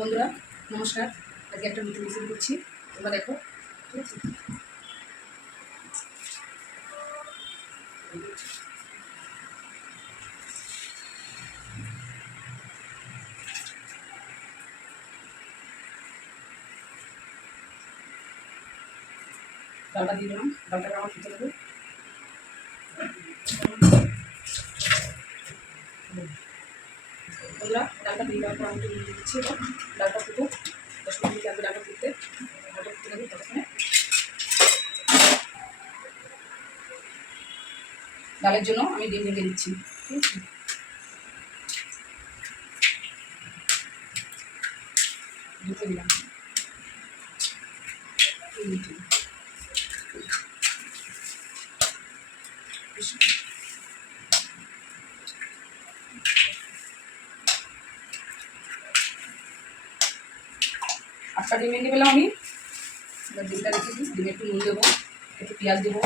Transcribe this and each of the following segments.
বন্ধুরা নমস্কার। আজকে একটা নতুন রেসিপি করছি, তোমরা দেখো। ঠিক আছে, ডালটা দিয়ে দিলাম। ডালটাকে আমার ফুটে দেবো। বন্ধুরা ডালটা দিয়ে দেওয়ার পর আমি একটু দিয়ে দিচ্ছি। এবং ডালটা ফুটো 10 মিনিট লাগবে ডালটা ফুটতে। ডালটা ফুটে দেবো ততক্ষণে। ডালের জন্য আমি ডিম ভেঙে দিচ্ছি। ঠিক আছে, দুটো দিলাম। 8টা ডিম ভেঙে পেলাম আমি। এবার ডিমটা রেখে দিই। ডিমে একটু নুন দেবো, একটু পেঁয়াজ দেবো।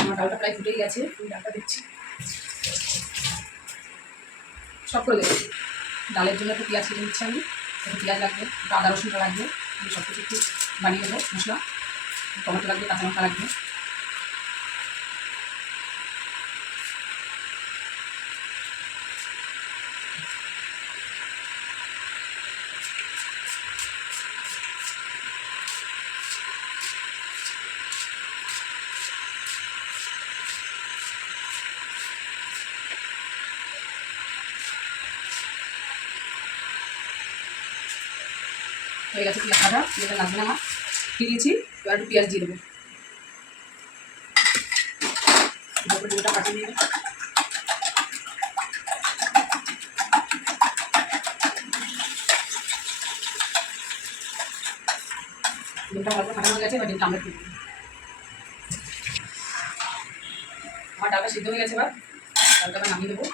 আমার ডালটা প্রায় ফুটেই গেছে। আমি ডালটা দিচ্ছি, সব করে দেবো। ডালের জন্য একটু পেঁয়াজ কেটে দিচ্ছি আমি। একটু পেঁয়াজ লাগবে, একটু আদা রসুনটা লাগবে। আমি সব কিছু একটু বানিয়ে দেবো মশলা। টমেটো লাগবে, কাঁচা লঙ্কা লাগবে। হয়ে গেছে পেঁয়াজ ভাজা, পেঁয়াজটা লাগবে না আমার। দিয়ে দিয়েছি। এবার একটু পেঁয়াজ দিয়ে দেবো। তারপর ডিমটা কাটিয়ে দিয়ে দেবো। ডিমটা ভালো করে ফাটানো হয়ে গেছে। এবার ডিমটা আমরা তুলব। আমার ডালটা সিদ্ধ হয়ে গেছে। এবার ডালটা নামিয়ে দেবো।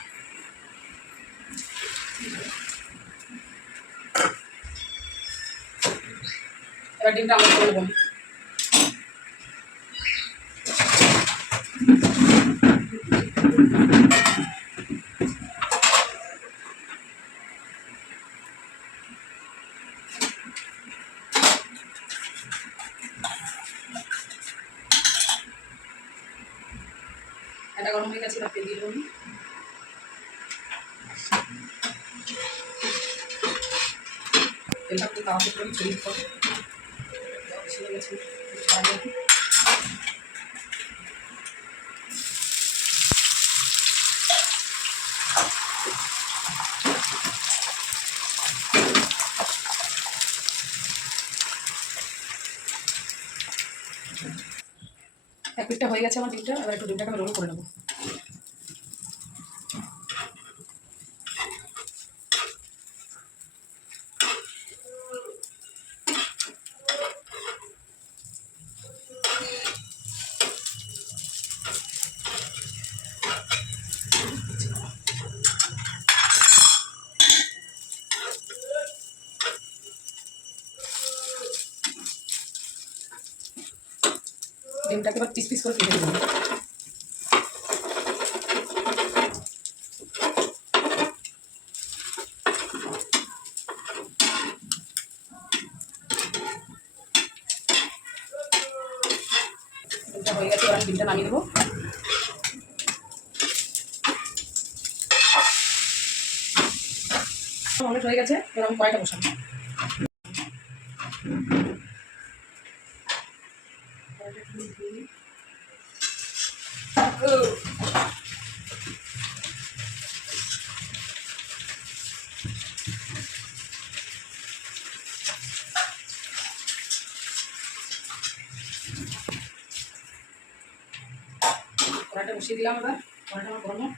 এবার ডিমটা আমরা করে দেবো। এটা গরম হয়ে গেছে। এবার তেল দিয়ে দেবো। তেলটা একটু তাওয়াতে করে ছড়িয়ে দিতে হবে। ছেড়ে গেছে, এক পিঠটা হয়ে গেছে আমার ডিমটা। এবার একটু ডিমটাকে আমি রোল করে নেবো। ডিমটাকে এবার পিস পিস করে কেটে দেবো। ডিমটা হয়ে গেছে। এবার আমি ডিমটা নামিয়ে দেবো। অমলেট হয়ে গেছে। এবার আমি কড়াইটা বসাবো। কড়াইটা বসিয়ে দিলাম। এবার কড়াইটা আমার গরম হোক।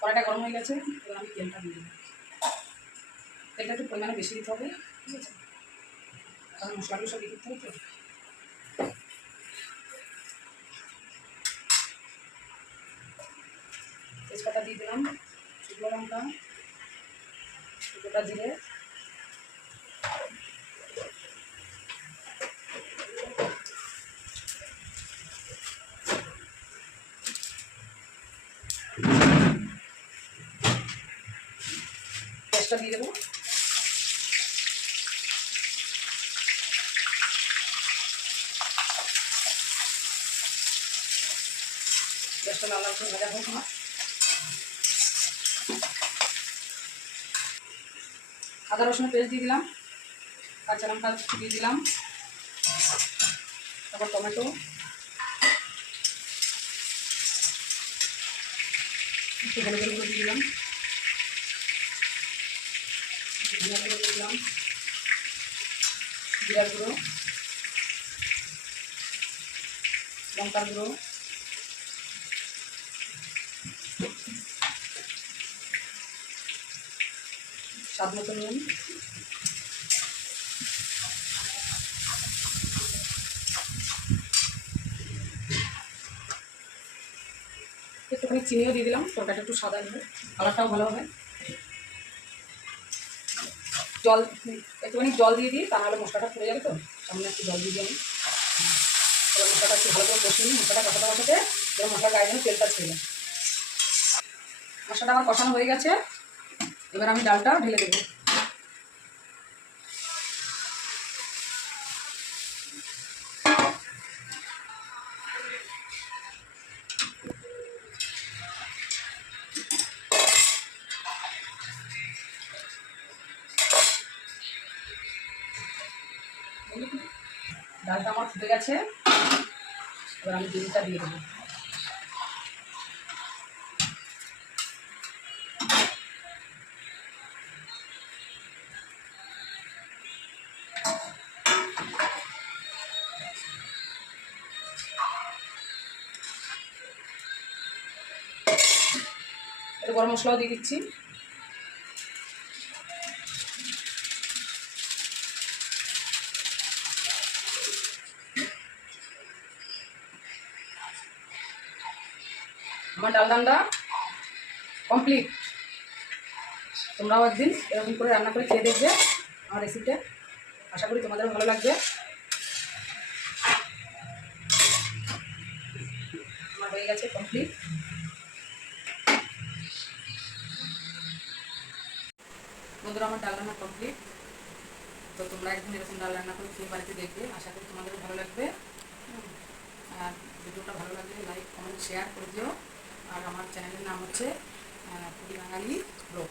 কড়াইটা গরম হয়ে গেছে। এবার আমি তেলটা দিয়ে দেবো। তেলটা একটু পরিমাণে বেশি দিতে হবে। ঠিক আছে, কারণ মশলাগুলো সব দিয়ে দিতে হবে তো। তেজপাতা দিয়ে দিলাম, শুকনো লঙ্কা, গোটা জিরে, পেস্টটা দিয়ে দেবো। পেস্টটা লাল লাল করে ভাজা হোক আমার। আদা রসুনের পেস্ট দিয়ে দিলাম, কাঁচা লঙ্কা দিয়ে দিলাম, তারপর টমেটো, একটু হলুদের গুঁড়ো দিয়ে দিলাম, ধনিয়া গুঁড়ো দিয়ে দিলাম, জিরার গুঁড়ো, লঙ্কার গুঁড়ো, স্বাদ মতো নুন, একটুখানি চিনিও দিয়ে দিলাম, তরকারিটা একটু সাদা হবে, কালারটাও ভালো হবে। জল, একটুখানি জল দিয়ে দিই, তা নাহলে মশলাটা পুড়ে যাবে। তো সামনে একটু জল দিয়ে দিই আমি। এবার মশলাটা একটু ভালো করে কষিয়ে নিই, মশলাটা কষাতে কষাতে এবার মশলার গায়ে যেন তেলটা ছেড়ে। মশলাটা আমার কষানো হয়ে গেছে, এবার আমি ডালটা ঢেলে দেবো। ডালটা আমার ফুটে গেছে, এবার আমি ডিমটা দিয়ে দেবো। একটু গরম মশলাও দিয়ে দিচ্ছি। আমার ডাল রান্না কমপ্লিট। তোমরাও একদিন এরকম করে রান্না করে খেয়ে দেখবে আমার রেসিপিটা। আশা করি তোমাদেরও ভালো লাগবে। আমার হয়ে গেছে কমপ্লিট। বন্ধুরা, আমার ডাল রান্না কমপ্লিট। তো তোমরা একদিন এরকম ডাল রান্না করে খেয়ে বাড়িতে দেখবে, আশা করি তোমাদেরও ভালো লাগবে। আর ভিডিওটা ভালো লাগলে লাইক কমেন্ট শেয়ার করে দিও। আর আমার চ্যানেলের নাম হচ্ছে ফুডি বাঙালি ব্লগ।